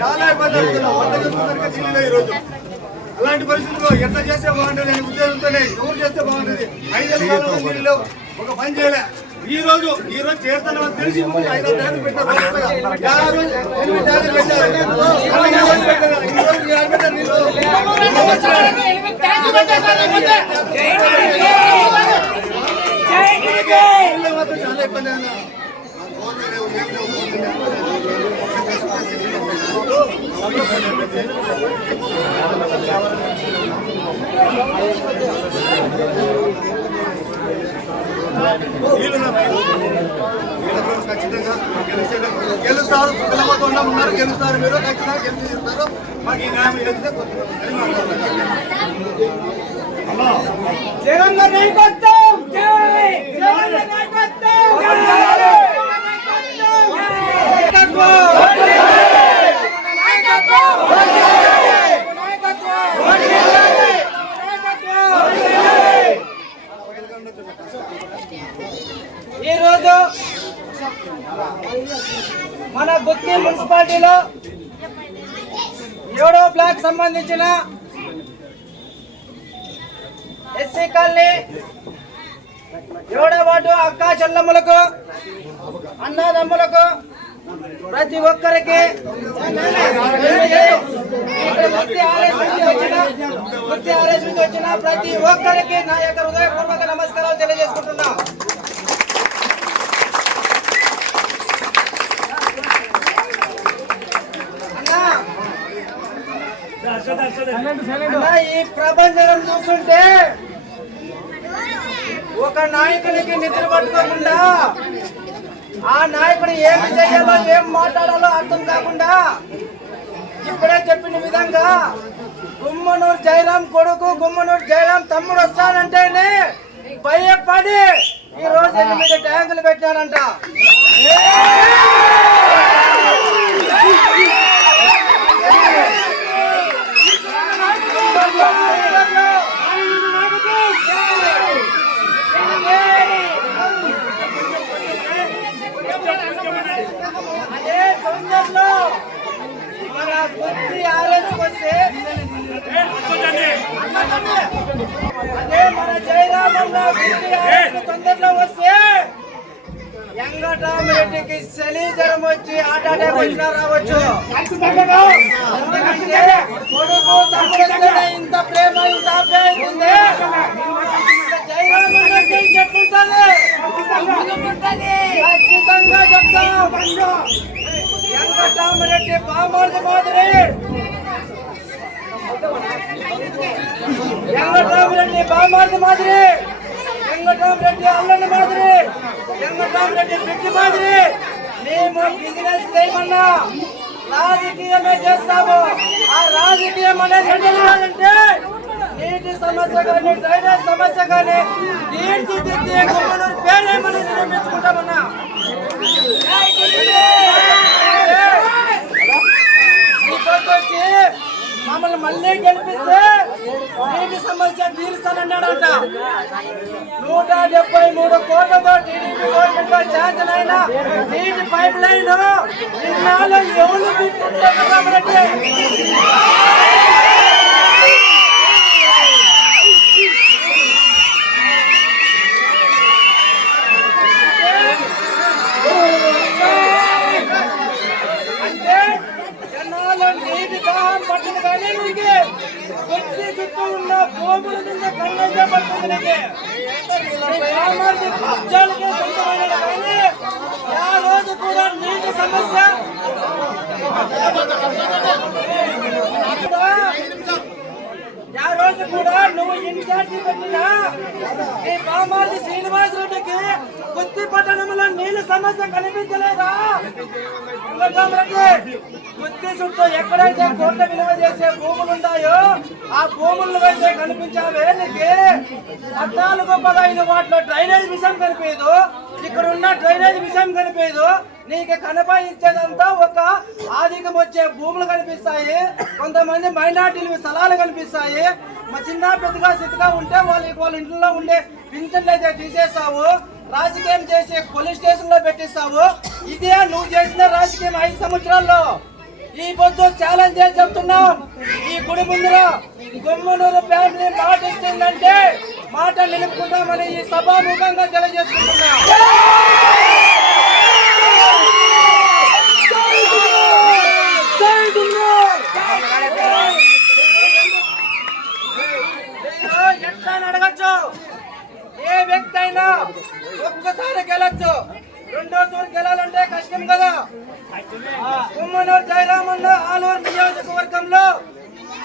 చాలా ఇబ్బంది అవుతున్నాం వంట చేసుకున్నాక అలాంటి పరిస్థితుల్లో ఎట్లా చేస్తే బాగుంటుంది అనే ఉద్దేశంతోనే ఎవరు చేస్తే బాగుంటుంది? ఐదేళ్ళ కాలంలో. ఒక పని చేయలే. ఈ రోజు ఈ రోజు చేస్తానని తెలిసి ఐదో పెట్టారు ఎనిమిది చాలా ఇబ్బంది ఖచ్చితంగా గెలుస్తారు పిల్లలతో ఉన్నారు గెలుస్తారు మీరు ఖచ్చితంగా గెలిచి తీరుతారు మాకు ఈ న్యాయం ఏదైతే కొద్దిగా జగన్ గారి నాయకత్వం! జగన్ గారి నాయకత్వం! ఈరోజు మన గుత్తి మున్సిపాలిటీలో ఏడో బ్లాక్ సంబంధించిన ఎస్సీ కాలనీ ఏడో వాటు అక్కా చెల్లమ్మలకు అన్నదమ్ములకు ప్రతి ఒక్కరికి వచ్చిన ప్రతి ఒక్కరికి నా యొక్క హృదయపూర్వక నమస్కారాలు తెలియజేసుకుంటున్నా. ఈ ప్రపంచం చూస్తుంటే ఒక నాయకునికి నిద్ర పట్టుకోకుండా ఆ నాయకుడు ఏమి చేయాలో ఏం మాట్లాడాలో అర్థం కాకుండా ఇప్పుడే చెప్పిన విధంగా గుమ్మనూరు జయరాం కొడుకు గుమ్మనూరు జయరాం తమ్ముడు వస్తానంటేనే భయపడి ఈ రోజు ఎనిమిది ట్యాంకులు పెట్టారంట. మన బుద్ధి వస్తే అదే మన జయరామన్న బుద్ధి తొందరలో వస్తే వెంకటరామరెడ్డికి చలి జ్వరం వచ్చి ఆట అటాక్ వచ్చినా రావచ్చు. కొడుకు ఇంత ప్రేమ ఇంత ఆప్యాయత జయరామన్ రెడ్డి చెప్పుంటుంది ఖచ్చితంగా చెప్తాం. వెంకటరామరెడ్డి బామర్ది మాదిరి. వెంకటరామరెడ్డి బామర్ది మాదిరి. వెంకటరామరెడ్డి అల్లన్న మాదిరి. వెంకటరామరెడ్డి బిడ్డి మాదిరి. మేము బిజినెస్ చేయమన్నా రాజకీయమే చేస్తాము. ఆ రాజకీయం అనేది అంటే నీటి సమస్య కానీ డ్రైనేజ్ సమస్య కానీ తీర్చిదిద్ది గుమ్మనూరు పేరేమని నిర్మించుకుంటామన్నా. మమ్మల్ని మళ్ళీ గెలిపిస్తే నీటి సమస్య తీరుస్తానన్నాడంట. నూట డెబ్బై మూడు కోట్లతో టీడీపీ గవర్నమెంట్లో శాంక్షన్ అయిన నీటి పైప్ లైన్ ఇన్నాళ్ళు ఎవరు తీసుకుంటారు కాబట్టి అంటే జనాలు నీటి దాహం పట్టింది కానీ నీకు కొద్ది చుట్టూ ఉన్న భూముల మీద పడుతుంది గ్రామానికి కానీ ఆ రోజు కూడా నీటి సమస్య. ఆ రోజు కూడా నువ్వు ఇన్ఛార్జి పెట్టినా నీ బామార్ది శ్రీనివాస్ రెడ్డికి గుత్తి పట్టణంలో నీళ్ళ సమస్య కనిపించలేదా? ఇంకొకటి, గుత్తి చుట్టూ ఎక్కడైతే కోట్ల విలువ చేసే భూములు ఉన్నాయో ఆ భూములు అయితే కనిపించావే నీకు? పద్నాలుగు పదహైదు వాటిలో డ్రైనేజ్ విషయం కనిపించదు. ఇక్కడ ఉన్న డ్రైనేజ్ విషయం కనిపించదు. నీకు కనపాయించేదంతా ఒక ఆధికం వచ్చే భూములు కనిపిస్తాయి. కొంతమంది మైనార్టీలు స్థలాలు కనిపిస్తాయి. మా చిన్న పెద్దగా సిద్ధగా ఉంటే వాళ్ళు వాళ్ళ ఇంట్లో ఉండే పింఛన్లు అయితే తీసేస్తావు. రాజకీయం చేసి పోలీస్ స్టేషన్లో పెట్టిస్తావు. ఇదే నువ్వు చేసిన రాజకీయం ఐదు సంవత్సరాల్లో. ఈ పొద్దు ఛాలెంజ్ చేసి చెప్తున్నాం? ఈ గుడి ముందర గుమ్మనూరు ఫ్యామిలీ మాట ఇచ్చిందంటే మాట నిలుపుకుంటామని ఈ సభాముఖంగా తెలియజేసుకుంటున్నాం. నేను ఎట్లా అడగచ్చు? ఏ వ్యక్తి అయినా ఒక్కసారి గెలచ్చు. రెండో తూరు గెలాలంటే కష్టం కదా. కుమ్మనూరు జయరామన్న ఆలూరు నియోజకవర్గంలో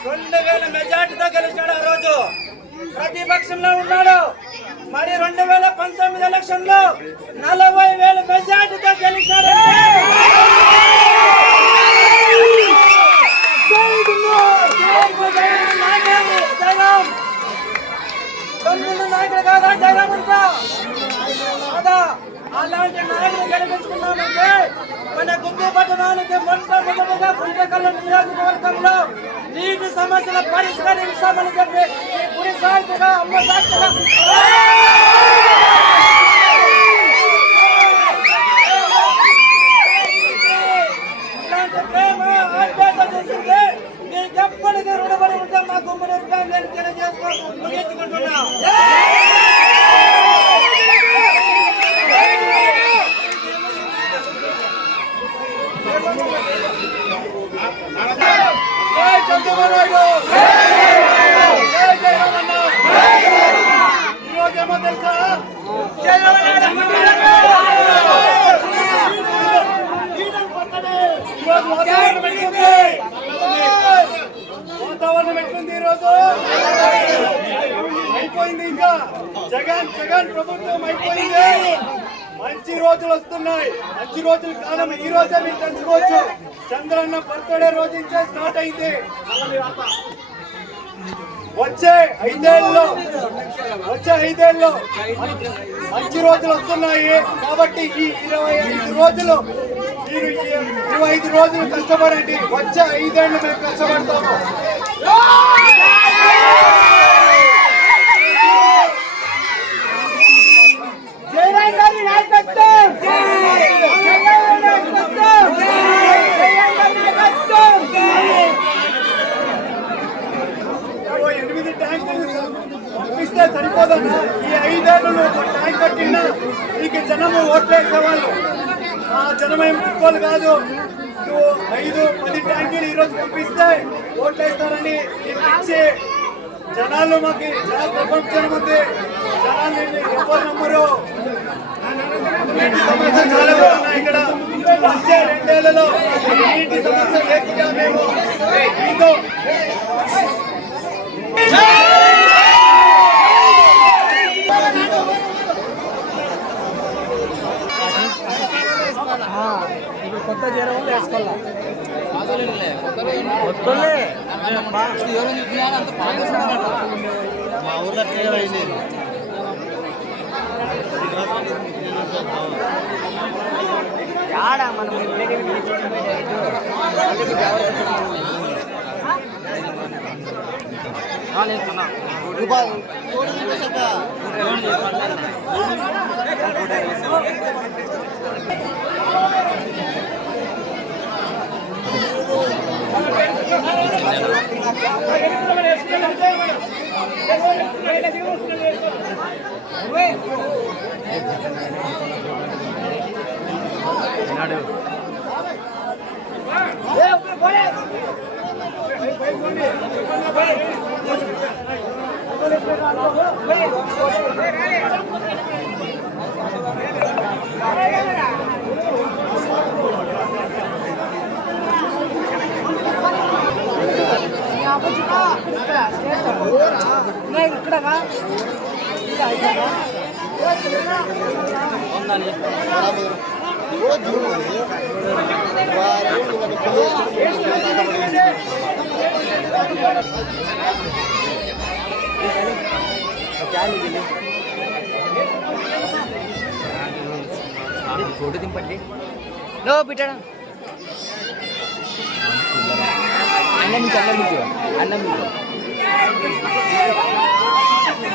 రెండు వేల మెజార్టీతో గెలిచాడు ఆ రోజు. ప్రతిపక్షంలో ఉన్నాడు. మరి రెండు వేల పంతొమ్మిది ఎలక్షన్లో నలభై వేల మెజార్టీతో గెలిచాడు. జై నాయకుడు కాదా జగమంట కాదా అలాంటి నాయకులు గెలిపించుకున్నామంటే మన గుండె పట్టణానికి మొట్టమొదటిగా గుండెకల్లు నియోజకవర్గంలో నీటి సమస్యలు పరిష్కరించామని చెప్పి ఈ గుడి సాక్షిగా అమ్మ సాక్షిగా. ఇలాంటి ప్రేమ ఆప్యాయత చూసింది నీకెప్పటికీ రుణపడి ఉంటాం మా గుమ్మడి ఫ్యామిలీని తెలియజేసుకో ముగించుకుంటున్నా. జై తెలుసా వాతావరణం వాతావరణం ఎట్లుంది ఈరోజు అయిపోయింది ఇంకా జగన్ జగన్ ప్రభుత్వం అయిపోయింది మంచి రోజులు వస్తున్నాయి మంచి రోజులు కాలం ఈ రోజే మీరు తెలుసుకోవచ్చు చంద్రన్న బర్త్డే రోజు నుంచే స్టార్ట్ అయింది. వచ్చే ఐదేళ్ళలో వచ్చే ఐదేళ్ళలో మంచి రోజులు వస్తున్నాయి. కాబట్టి ఈ ఇరవై ఐదు రోజులు మీరు ఇరవై ఐదు రోజులు కష్టపడండి. వచ్చే ఐదేళ్ళు మేము కష్టపడతాము. మా ఊర్లో క్లియర్ అయింది మనం రూపాయలు Wait! ఫోటో దింపండి నో బిడ్డ అన్నం మీకు అన్నం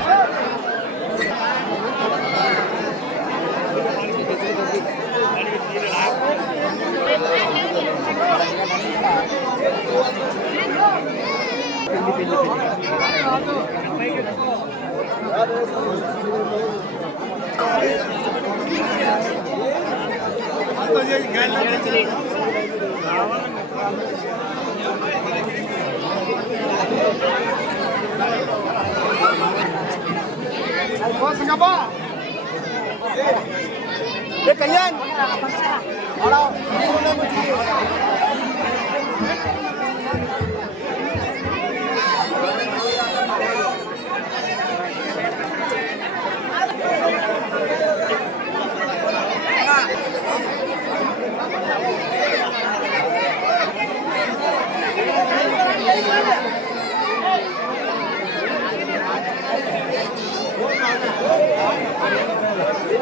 Oh! అన్నం మీకు కళ్యాణ్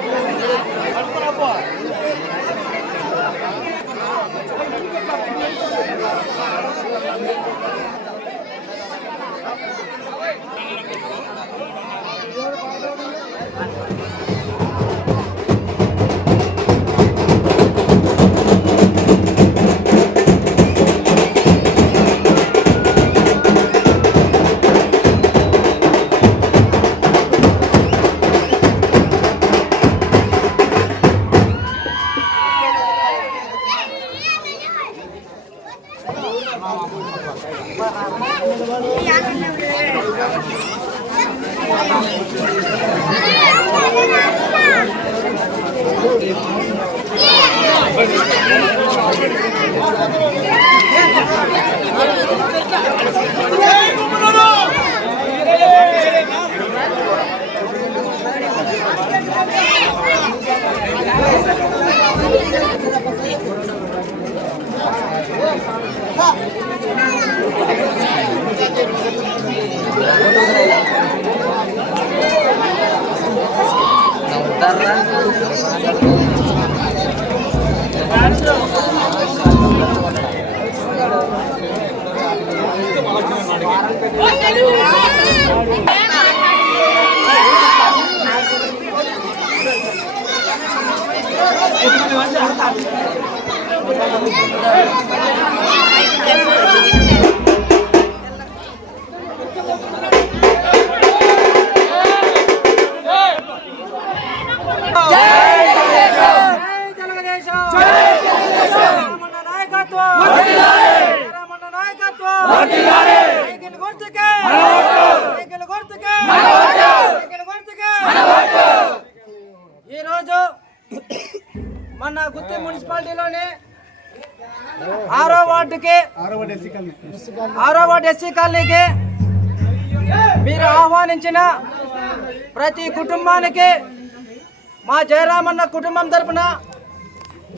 Thank para fora. ఆహ్వానించిన ప్రతి కుటుంబానికి మా జయరామన్న కుటుంబం తరపున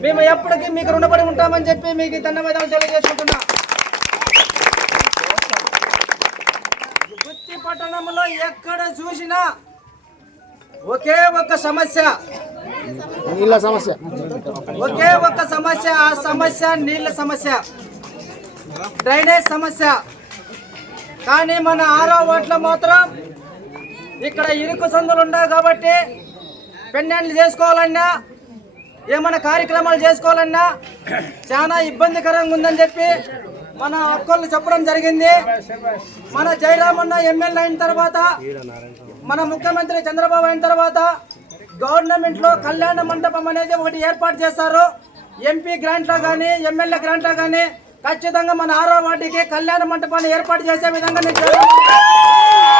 మేము ఎప్పటికీ మీకు రుణపడి ఉంటామని చెప్పి మీకు ధన్యవాదాలు తెలియజేసుకుంటున్నా. గుత్తి పట్టణంలో ఎక్కడ చూసినా ఒకే ఒక్క సమస్య. నీళ్ళ సమస్య. ఒకే ఒక్క సమస్య ఆ సమస్య నీళ్ళ సమస్య. డ్రైనేజ్ సమస్య. కానీ మన ఆరో ఓట్ల మాత్రం ఇక్కడ ఇరుకు సందులు ఉండవు కాబట్టి పెండెంట్లు చేసుకోవాలన్నా ఏమైనా కార్యక్రమాలు చేసుకోవాలన్నా చాలా ఇబ్బందికరంగా ఉందని చెప్పి మన అక్కలు చెప్పడం జరిగింది. మన జయరామన్న ఎమ్మెల్యే అయిన తర్వాత మన ముఖ్యమంత్రి చంద్రబాబు అయిన తర్వాత గవర్నమెంట్లో కళ్యాణ మండపం అనేది ఒకటి ఏర్పాటు చేస్తారు ఎంపీ గ్రాంట్లో కానీ ఎమ్మెల్యే గ్రాంట్లో కానీ ఖచ్చితంగా మన ఆరో వార్డుకి కళ్యాణ మండపాన్ని ఏర్పాటు చేసే విధంగా నేను చేస్తాను.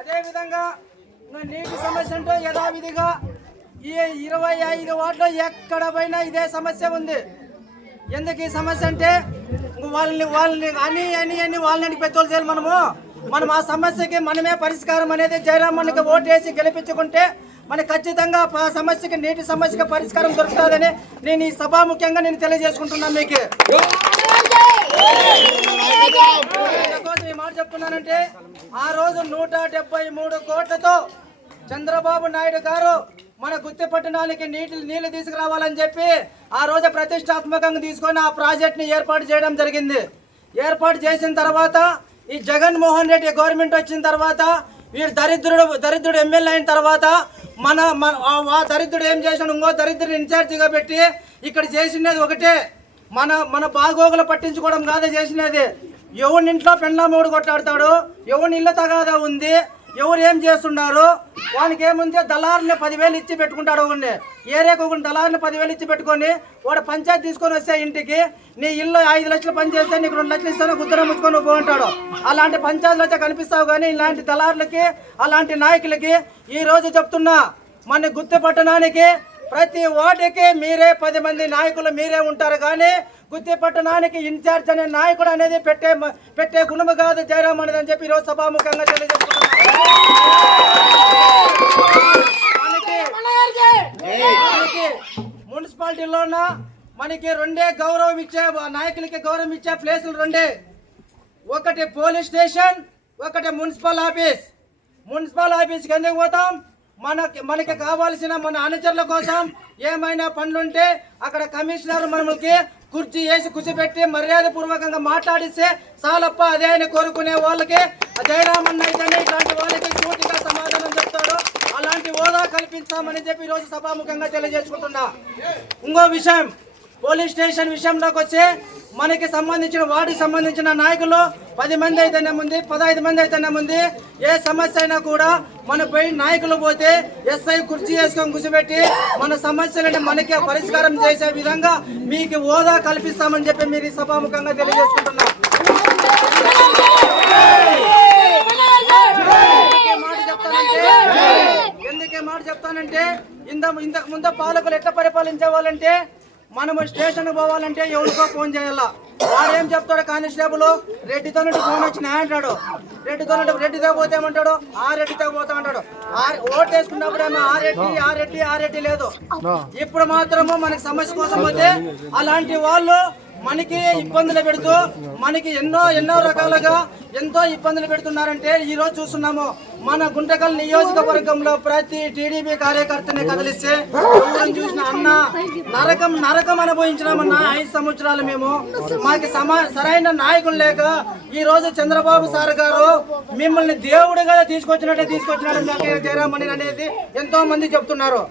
అదే విధంగా ఇంకా నీటి సమస్య అంటే యథావిధిగా ఈ ఇరవై ఐదు వార్డులో ఎక్కడ పోయినా ఇదే సమస్య ఉంది. ఎందుకు ఈ సమస్య అంటే వాళ్ళని వాళ్ళని అని అని అని వాళ్ళని పెద్దోళ్ళు చేయాలి మనము. మనం ఆ సమస్యకి మనమే పరిష్కారం అనేది జయరామన్కి ఓటేసి గెలిపించుకుంటే మనకి ఖచ్చితంగా ఆ సమస్యకి నీటి సమస్యకి పరిష్కారం దొరుకుతుందని నేను ఈ సభాముఖ్యంగా నేను తెలియజేసుకుంటున్నాను మీకు. ఎందుకోసం ఈ మాట చెప్తున్నానంటే ఆ రోజు నూట డెబ్బై మూడు కోట్లతో చంద్రబాబు నాయుడు గారు మన గుత్తి పట్టణానికి నీటి నీళ్ళు తీసుకురావాలని చెప్పి ఆ రోజు ప్రతిష్టాత్మకంగా తీసుకొని ఆ ప్రాజెక్ట్ని ఏర్పాటు చేయడం జరిగింది. ఏర్పాటు చేసిన తర్వాత ఈ జగన్మోహన్ రెడ్డి గవర్నమెంట్ వచ్చిన తర్వాత వీడు దరిద్రుడు దరిద్రుడు ఎమ్మెల్యే అయిన తర్వాత మన ఆ- దరిద్రుడు ఏం చేసాడు ఇంకో దరిద్రుడు ఇన్ఛార్జిగా పెట్టి ఇక్కడ చేసినది ఒకటే. మన మన బాగోగులు పట్టించుకోవడం కాదే చేసినది. ఎవరిని ఇంట్లో పెండ్లా మూడు కొట్లాడతాడు? ఎవరి ఇల్లు తగాదా ఉంది? ఎవరు ఏం చేస్తున్నారు వానికి ఏముంది దళారుని పదివేలు ఇచ్చి పెట్టుకుంటాడు ఒకరిని ఏరియాకు ఒకరిని దళారుని పదివేలు ఇచ్చి పెట్టుకొని వాడు పంచాయతీ తీసుకొని వస్తే ఇంటికి నీ ఇల్లు ఐదు లక్షలు పని చేస్తే నీకు రెండు లక్షలు ఇస్తాను గుద్దరం ముచ్చుకొని పోంటాడు అలాంటి పంచాయతీలు అయితే కనిపిస్తావు కానీ ఇలాంటి దళారులకి అలాంటి నాయకులకి ఈరోజు చెప్తున్నా మన గుర్తుపట్టడానికి ప్రతి వార్డుకి మీరే పది మంది నాయకులు మీరే ఉంటారు కానీ గుత్తి పట్టణానికి ఇన్ఛార్జ్ అనే నాయకుడు అనేది పెట్టే పెట్టే గుణము కాదు జయరామ్ అనేది అని చెప్పి ఈరోజు సభాముఖంగా తెలియజేసుకుంటున్నాను మనకి మున్సిపాలిటీలోన మనకి రెండే గౌరవం ఇచ్చే నాయకులకి గౌరవం ఇచ్చే ప్లేసులు రెండే. ఒకటి పోలీస్ స్టేషన్ ఒకటి మున్సిపల్ ఆఫీస్. మున్సిపల్ ఆఫీస్కి ఎందుకు పోతాం? మనకి మనకి కావాల్సిన మన అనుచరుల కోసం ఏమైనా పనులుంటే అక్కడ కమిషనర్ మనకి కుర్చీ వేసి కూర్చోబెట్టి మర్యాద పూర్వకంగా మాట్లాడిస్తే చాలప్ప అదే అని కోరుకునే వాళ్ళకి ఆ జయరామన్ అయితేనే ఇట్లాంటి వాళ్ళకి సూటిగా సమాధానం చెప్తాడు. అలాంటి హోదా కల్పించామని చెప్పి ఈరోజు సభాముఖంగా తెలియజేసుకుంటున్నా. ఇంకో విషయం పోలీస్ స్టేషన్ విషయంలోకి వచ్చి మనకి సంబంధించిన వార్డుకి సంబంధించిన నాయకులు పది మంది అయితేనే ఉంది పదహైదు మంది అయితేనే ఉంది ఏ సమస్య అయినా కూడా మన పోయి నాయకులు పోతే ఎస్ఐ కుర్చీ వేసుకొని కూర్చోబెట్టి మన సమస్యలను మనకే పరిష్కారం చేసే విధంగా మీకు హోదా కల్పిస్తామని చెప్పి మీరు సభాముఖంగా తెలియజేసుకుంటున్నాం. మాట చెప్తానంటే ఎందుకే మాట చెప్తానంటే ఇంత ఇంతకు ముందు పాలకులు ఎట్లా పరిపాలించే వాళ్ళంటే మనము స్టేషన్ పోవాలంటే ఎవరికో ఫోన్ చేయాలా? వాడు ఏం చెప్తాడు కానిస్టేబుల్? రెడ్డితో నుండి ఫోన్ వచ్చిన అంటాడు. రెడ్డితో నుండి రెడ్డితో పోతే ఏమంటాడు? ఆ రెడ్డితో పోతా అంటాడు. ఆ ఓటు వేసుకున్నప్పుడు ఏమో ఆ రెడ్డి ఆ రెడ్డి ఆ రెడ్డి లేదు. ఇప్పుడు మాత్రము మనకి సమస్య కోసం పోతే అలాంటి వాళ్ళు మనకి ఇబ్బందులు పెడుతూ మనకి ఎన్నో ఎన్నో రకాలుగా ఎంతో ఇబ్బందులు పెడుతున్నారంటే ఈ రోజు చూస్తున్నాము. మన గుంటకల్ నియోజకవర్గంలో ప్రతి టీడీపీ కార్యకర్తని కదిలిస్తే చూసిన అన్న నరకం నరకం అనుభవించినామన్న ఐదు సంవత్సరాలు మేము. మాకు సమా సరైన నాయకులు లేక ఈ రోజు చంద్రబాబు సార్ గారు మిమ్మల్ని దేవుడిగా తీసుకొచ్చినట్టే తీసుకొచ్చినట్టు జయరామణి అనేది ఎంతో మంది చెప్తున్నారు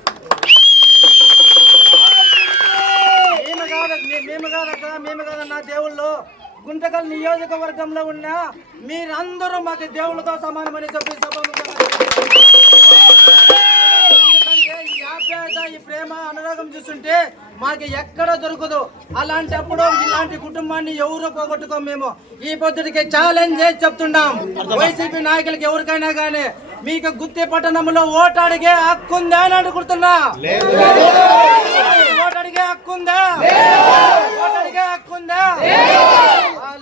మేము కాదు మే- మేము కాదక్క మేము కాదన్న దేవుళ్ళు. గుంటకల్ నియోజకవర్గంలో ఉన్న మీరందరూ మాకు దేవుళ్ళతో సమానమని చెప్పి ఈ ప్రేమ అనురాగం చూస్తుంటే మాకు ఎక్కడ దొరకదు. అలాంటప్పుడు ఇలాంటి కుటుంబాన్ని ఎవరు పోగొట్టుకోం మేము. ఈ పొద్దుటికి ఛాలెంజ్ చేసి చెప్తున్నాం. వైసీపీ నాయకులకి ఎవరికైనా కానీ మీకు గుత్తి పట్టణంలో ఓటు అడిగే హక్కుందా అని అడుగుతున్నా. అడిగే హక్కుందా హక్కుందా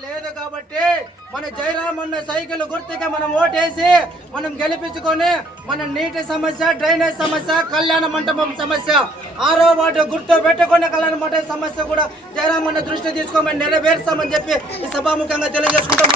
లేదు కాబట్టి మన జయరామ్ అన్న సైకిల్ గుర్తుగా మనం ఓటేసి మనం గెలిపించుకొని మన నీటి సమస్య డ్రైనేజ్ సమస్య కళ్యాణ మంటపం సమస్య ఆరో వాటి గుర్తు పెట్టుకున్న కళ్యాణ మండపం సమస్య కూడా జయరామ్ అన్న దృష్టి తీసుకోమని నెరవేర్స్తామని చెప్పి ఈ సభాముఖంగా తెలియజేసుకుంటాం